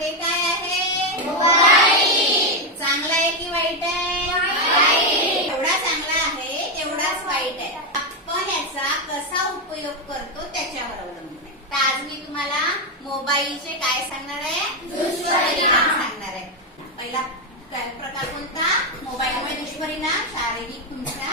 हे काय आहे? मोबाईल. चांगला आहे की वाईट आहे? एवढा चांगला आहे तेवढाच वाईट आहे. आपण याचा कसा उपयोग करतो त्याच्यावर अवलंबून आहे. तर आज मी तुम्हाला मोबाईलचे काय सांगणार आहे? दुष्परिणाम सांगणार आहे. पहिला प्रकार कोणता? मोबाईलमुळे दुष्परिणाम शारीरिक तुमच्या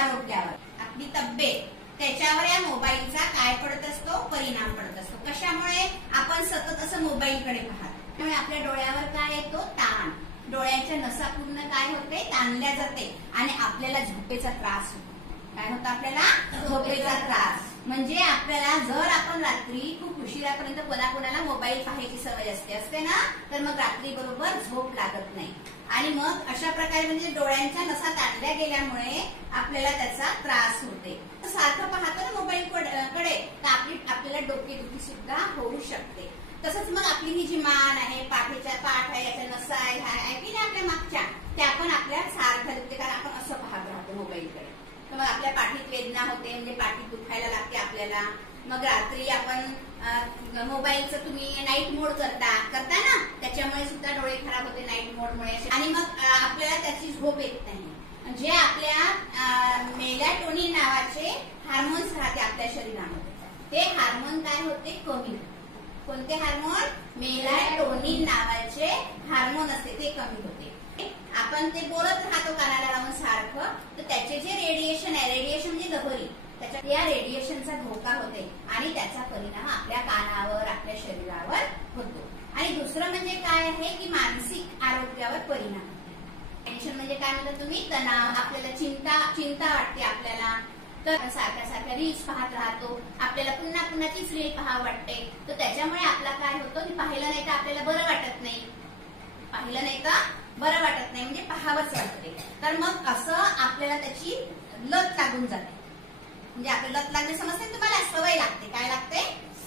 आरोग्यावर, आपली तब्येत, त्याच्यावर या मोबाईलचा काय पडत असतो? परिणाम पडत असतो. कशामुळे? आपण सतत असं मोबाईलकडे पाहतो त्यामुळे आपल्या डोळ्यावर काय येतो? ताण. डोळ्याच्या नसा पूर्ण काय होते? ताणल्या जाते आणि आपल्याला झोपेचा त्रास होतो. काय होतं आपल्याला? झोपेचा त्रास. म्हणजे आपल्याला जर आपण रात्री खूप उशिरापर्यंत कोणाकोणाला मोबाईल पाहायची सवय असते ना, तर मग रात्री बरोबर झोप लागत नाही आणि मग अशा प्रकारे म्हणजे डोळ्यांच्या नसा ताणल्या गेल्यामुळे आपल्याला त्याचा त्रास होते. सारखं पाहतो ना मोबाईल कडे तर आपल्याला डोकेदुखी सुद्धा होऊ शकते. तसंच मग आपली ही जी मान आहे, पाठ आहे, याच्या नसा आहे की नाही आपल्या मागच्या, त्या पण आपल्या सारखं दुखते कारण आपण असं पाहत राहतो मोबाईलकडे. तर मग आपल्या पाठीत वेदना होते, म्हणजे पाठी दुखायला लागते आपल्याला. मग रात्री आपण मोबाईलचं तुम्ही नाईट मोड करता ना, त्याच्यामुळे सुद्धा डोळे खराब होते नाईट मोडमुळे आणि मग आपल्याला त्याची झोप येत नाही. जे आपल्या मेलॅटोनिन नावाचे हार्मोन्स राहते आपल्या शरीरामध्ये, ते हार्मोन काय होते? कमी. कोणते हार्मोन? मेलॅटोनिन नावाचे हार्मोन असते ते कमी होते. आपण ते बोलत राहतो कानाला लावून सारखं, तर त्याचे जे रेडिएशन आहे, रेडिएशन म्हणजे लहरी, त्याच्या या रेडिएशनचा धोका होते आणि त्याचा परिणाम आपल्या कानावर, आपल्या शरीरावर होतो. आणि दुसरं म्हणजे काय आहे की मानसिक आरोग्यावर परिणाम होते. टेन्शन म्हणजे काय म्हणता तुम्ही? तणाव. आपल्याला चिंता वाटते आपल्याला, तर सारख्या रील्स पाहत राहतो, आपल्याला पुन्हा पुन्हा तीच रील पाहावं वाटते. तर त्याच्यामुळे आपला काय होतं की पाहिलं नाही तर आपल्याला बरं वाटत नाही, पाहिलं नाही तर बरं वाटत नाही म्हणजे पाहावंच वाटते. तर मग असं आपल्याला त्याची लत लागून जाते. म्हणजे आपल्याला लत लागणे समजते तुम्हाला? सवय लागते. काय लागते?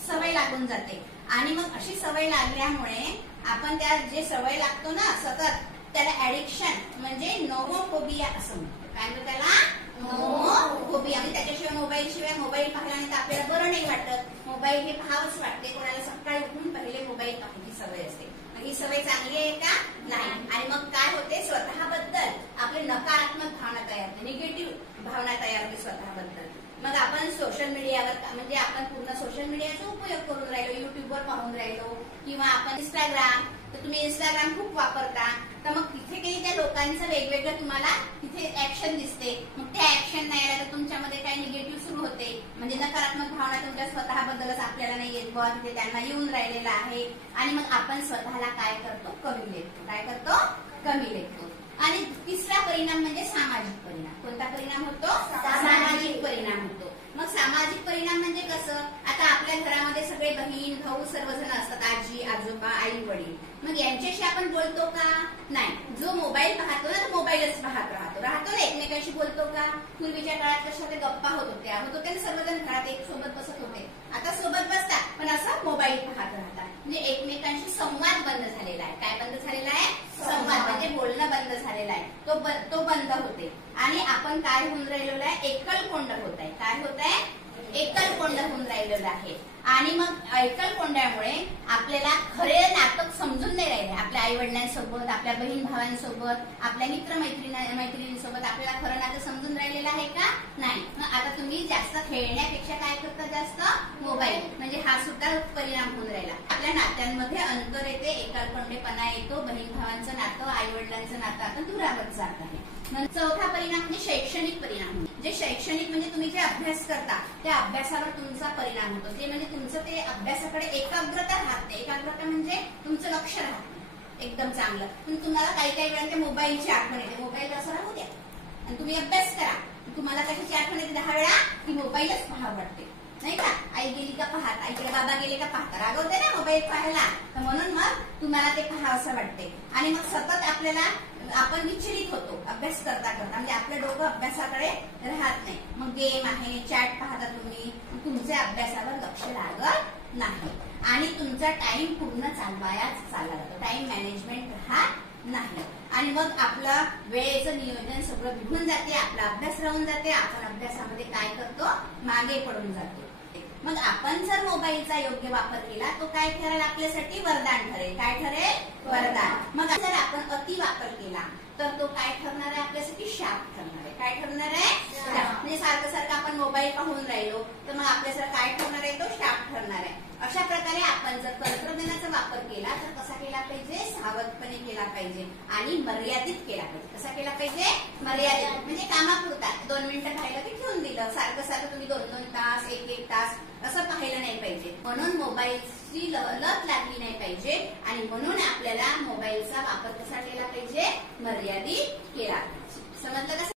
सवय लागून जाते. आणि मग अशी सवय लागल्यामुळे आपण त्या जे सवय लागतो ना सतत, त्याला ऍडिक्शन म्हणजे नोमोफोबिया असं म्हणतो. काय म्हणतो त्याला? नोमोफोबिया. म्हणजे त्याच्याशिवाय मोबाईल पाहिला नाही तर आपल्याला बरं नाही वाटत. मोबाईल हे पाहावंच वाटते. कोणाला सकाळी उठून पहिले मोबाईल पाहायची सवय असते. ही सवय चांगली आहे का? नाही. आणि मग काय होते? स्वतःबद्दल आपले नकारात्मक भावना तयार होते, निगेटिव्ह भावना तयार होते स्वतःबद्दल. मग आपण सोशल मीडियावर म्हणजे आपण पूर्ण सोशल मीडियाचा उपयोग करून राहिलो, युट्यूबवर पाहून राहिलो किंवा आपण इंस्टाग्राम, तर तुम्ही इंस्टाग्राम खूप वापरता, तर मग तिथे काही त्या लोकांचं वेगवेगळं तुम्हाला तिथे ऍक्शन दिसते. मग त्या ऍक्शन नाही आल्या तर तुमच्यामध्ये काही निगेटिव्ह सुरू होते, म्हणजे नकारात्मक भावना तुमच्या स्वतःबद्दलच आपल्याला नाही येत बुवा, तिथे त्यांना येऊन राहिलेला आहे. आणि मग आपण स्वतःला काय करतो? कमी लेखतो. काय करतो? कमी लेखतो. आणि तिसरा परिणाम म्हणजे सामाजिक परिणाम. कोणता परिणाम होतो? सामाजिक परिणाम होतो. मग सामाजिक परिणाम म्हणजे कसं? आता आपल्या घरामध्ये सगळे बहीण भाऊ सर्वजण असतात, आजी आजोबा आई वडील. मग यांच्याशी आपण बोलतो का? नाही. जो मोबाईल पाहतो ना तो मोबाईलच पाहत राहतो ना, एकमेकांशी बोलतो का? पूर्वीच्या काळात कशा ते गप्पा होत होत्या ना, सर्वजण घरात एक सोबत बसत होते. आता सोबत बसतात पण असं मोबाईल पाहत राहतात. म्हणजे एकमेकांशी संवाद बंद झालेला आहे. काय बंद झालेला आहे? संवाद म्हणजे बोलणं बंद झालेला आहे, तो बंद होते. आणि आपण काय होऊन राहिलेलो आहे? एकलकोंड होत आहे. काय होत आहे? एकलकोंड होऊन राहिलेलं आहे. आणि मग एकलकोंड्यामुळे आपल्याला खरे नातं समजून नाही राहिले. आपल्या आई वडिलांसोबत, आपल्या बहीण भावांसोबत, आपल्या मित्र मैत्रिणींसोबत आपल्याला खरं नातं समजून राहिलेलं आहे का? नाही. मग आता तुम्ही जास्त खेळण्यापेक्षा काय करता? जास्त मोबाईल. म्हणजे हा सुद्धा परिणाम होऊन राहिला. आपल्या नात्यांमध्ये अंतर येते, एकलकोंडेपणा येतो, बहीण भावांचं नातं, आई वडिलांचं नातं आता दुरावत जात आहे. चौथा परिणाम म्हणजे शैक्षणिक परिणाम. जे शैक्षणिक म्हणजे तुम्ही जे अभ्यास करता त्या अभ्यासावर तुमचा परिणाम होतो. ते म्हणजे तुमचं ते अभ्यासाकडे एकाग्रता राहते. एकाग्रता म्हणजे तुमचं लक्ष राहतं एकदम चांगलं. पण तुम्हाला काही वेळा मोबाईलची आठवण येते. मोबाईल असं राहू द्या आणि तुम्ही अभ्यास करा. तुम्हाला कशाची आठवण येते? 10 वेळा की मोबाईलच पाहावं वाटते, नाही का? आई गेली का पाहत, आईकडे बाबा गेले का पाहता, रागवते ना मोबाईल पाहायला. तर म्हणून मग तुम्हाला ते पाहावंसं वाटते. आणि मग सतत आपल्याला आपण विचलित होतो अभ्यास करता म्हणजे आपलं डोकं अभ्यासाकडे राहत नाही. मग गेम आहे, चॅट पाहता तुम्ही, तुमच्या अभ्यासावर लक्ष लागत नाही आणि तुमचा टाइम पूर्ण चालवायाच चालला जातो. टाइम मॅनेजमेंट राहत नाही आणि मग आपलं वेळेचं नियोजन सगळं बिघडून जाते. आपला अभ्यास राहून जाते. आपण अभ्यासामध्ये काय करतो? मागे पडून जातो. मग आपण जर मोबाईलचा योग्य वापर केला तो काय ठरेल आपल्यासाठी वरदान ठरेल. काय ठरेल वरदान. मग जर आपण अति वापर केला तर तो काय ठरणार आहे आपल्यासाठी शाप ठरणार आहे. काय ठरणार आहे शाप. म्हणजे सारखं सारखं आपण मोबाईल पाहून राहिलो तर मग आपल्यासाठी काय ठरणार आहे तो शाप ठरणार आहे. अशा प्रकारे आपण जर तंत्रज्ञानाचा वापर केला तर कसा केला पाहिजे सावधपणे केला पाहिजे आणि मर्यादित केला पाहिजे. कसा केला पाहिजे मर्यादित म्हणजे कामापुरता 2 मिनिटं पाहिलं की ठेवून दिलं. सारखं सारखं तुम्ही 2-2 तास 1-1 तास असं पाहिलं नाही पाहिजे. म्हणून मोबाईलची लत लागली नाही पाहिजे आणि म्हणून आपल्याला मोबाईलचा वापर कसा केला पाहिजे मर्यादित केला पाहिजे. समजलं का?